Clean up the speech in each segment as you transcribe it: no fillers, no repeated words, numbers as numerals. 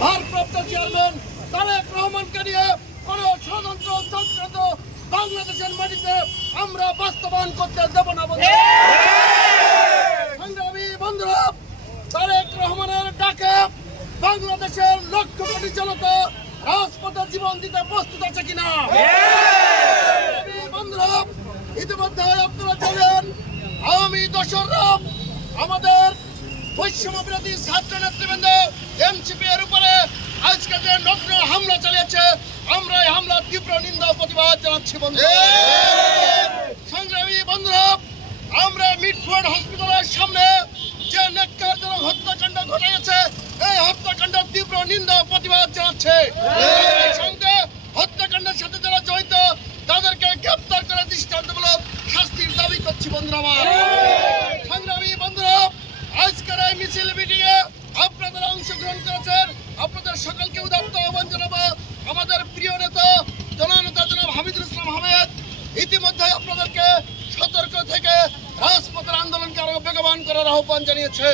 ভারপ্রাপ্ত চেয়ারম্যান তারেক রহমানকে নিয়ে কোন ষড়যন্ত্র চক্রান্ত বাংলাদেশের মাটিতে আমরা বাস্তবায়ন করতে দেব না। সংগ্রামী বন্ধুরা, তারেক রহমানের ডাকে বাংলাদেশের লক্ষ কোটি জনতা রাজপথে জীবন দিতে প্রস্তুত আছে কিনা? বন্ধুরা, ইতিমধ্যে আপনারা জানেন আওয়ামী দোসররা আমাদের বৈষম্য বিরোধী ছাত্র নেতৃবৃন্দ এনসিপি এর উপরে আজকে যে নগ্ন হামলা চালিয়েছে, আমরা এই হামলার তীব্র নিন্দা ও প্রতিবাদ জানাচ্ছি। সংগ্রামী বন্ধুরা, আমরা মিটফোর্ড হসপিটালের সামনে যে ন্যাক্কারজনক হত্যাকাণ্ড ঘটিয়েছে, এই হত্যাকাণ্ডের তীব্র নিন্দা ও প্রতিবাদ জানাচ্ছে। এই সঙ্গে হত্যাকাণ্ডের সাথে যারা জড়িত তাদেরকে গ্রেপ্তার করে দৃষ্টান্তমূলক শাস্তির দাবি করছি। বন্ধুরা, সংগ্রামী বন্ধুরা, আজকের এই মিছিল মিটিংয়ে আপনারা অংশগ্রহণ করেছেন, আপনাদের সকলকে উদাত্ত আহ্বান জানাবো। আমাদের প্রিয় নেতা জননেতা জনাব হামিদুল ইসলাম আহমেদ ইতিমধ্যে আপনাদেরকে সতর্ক থেকে রাজপথের আন্দোলনকে আরো বেগবান করার আহ্বান জানিয়েছে।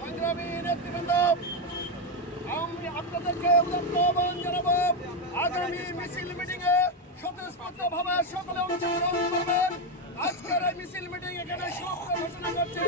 সংগ্রামী নেতৃবৃন্দ, আপনাদেরকে উদাত্ত আহ্বান জানাবো, আগামী মিছিল মিটিং এ স্বতঃস্ফূর্ত ভাবে সকলে অংশগ্রহণ করবেন। আজকের এই মিছিল মিটিং এখানে সমাপ্ত ঘোষণা করছে।